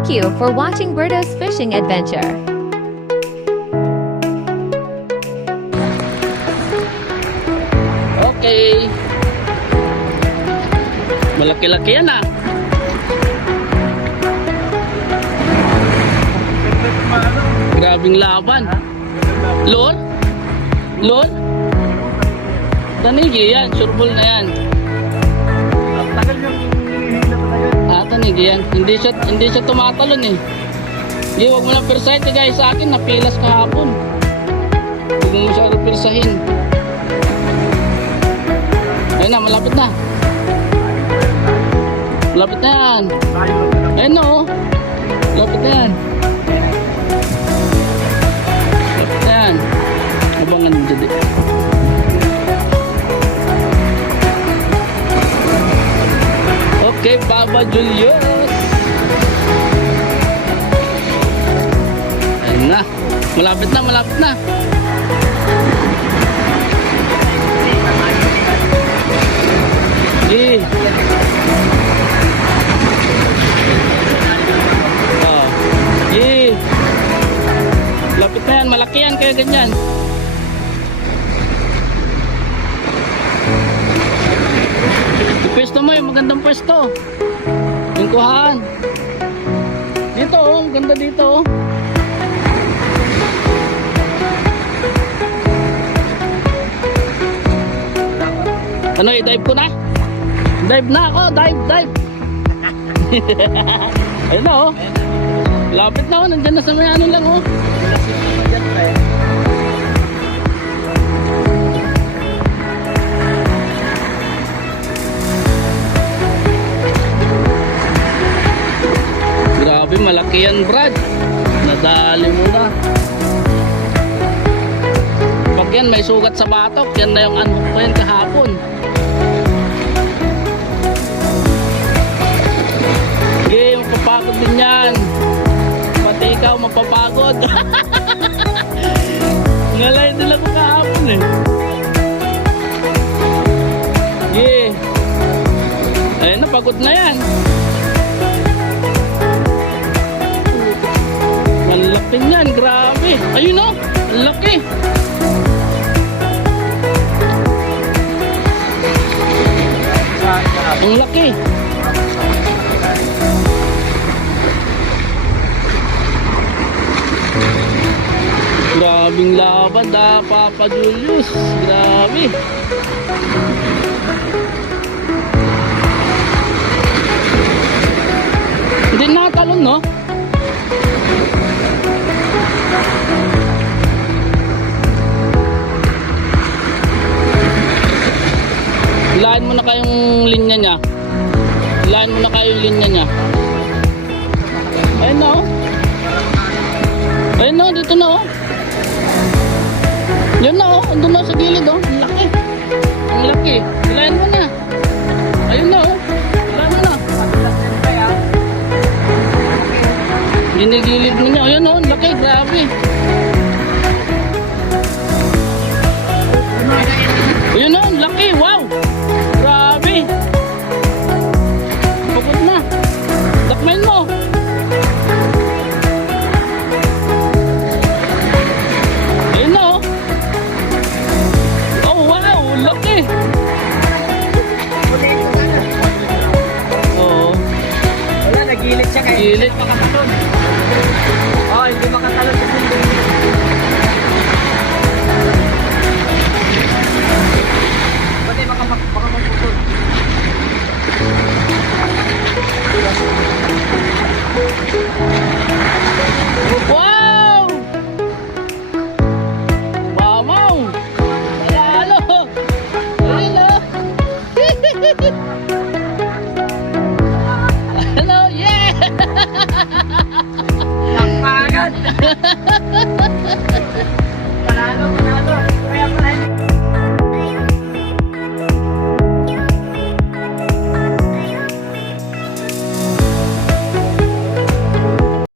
Thank you for watching Berto's Fishing Adventure. Okay. Malaki-laki yan ah. Grabing laban. Lol? Lol? Tanigi yan, sureball na yan. Tagal yung hinihila pa ngayon. Tanigi yan. Hindi siya tumatalon eh. Hindi, huwag mo na persahin. Kagaya sa akin, napilas kahapon. Huwag mo siya persahin. Ayun na, malapit na. Malapit na yan. Ayun na oh. Malapit na yan. Malapit na yan. Abangan mo dyan. Okay, Papa Julius. Ayun na. Malapit na, malapit na. Eh. Oh. Eh. Lapit na yan, malaki yan kaya ganyan. Pwesto mo yung magandang pwesto. Yung kuhaan. Dito oh, ganda dito oh. Ano, i-dive ko na? Dive na ako, dive. Ayun na oh. Lapit na oh, nandyan na sa may ano lang oh. Grabe, malaki yan Brad. Nadali mo na. Pag yan may sugat sa batok, yan na yung unhook ko yan kahapon. Okay, mapapagod din yan. Pati ikaw mapapagod. Ngalay din ako kahapon eh. Okay. Ayun, napagod na yan. Malaki yan, grabe. Ayun o, laki. Ang laki. Grabing laban da Papa Julius. Grabe. Hindi nakatalon no? Hilahin mo na kayong linya niya. Hilahin mo na kayong linya niya. Ayun na oh. Ayun na, dito na oh. Yun na oh, andun na sa gilid oh. Ang laki. Ang laki. Hilahin mo na. Ayun na oh. Hilahin mo na. Ginigilid mo niya. Ayun oh, ang laki. Grabe. Ayun oh, ang laki. Wow. Grabe. Pagod na. Dakmain mo. Ayun na oh. Oh wow, laki. Oo. Wala, nagilid siya kayo. Gilid. Makatalon.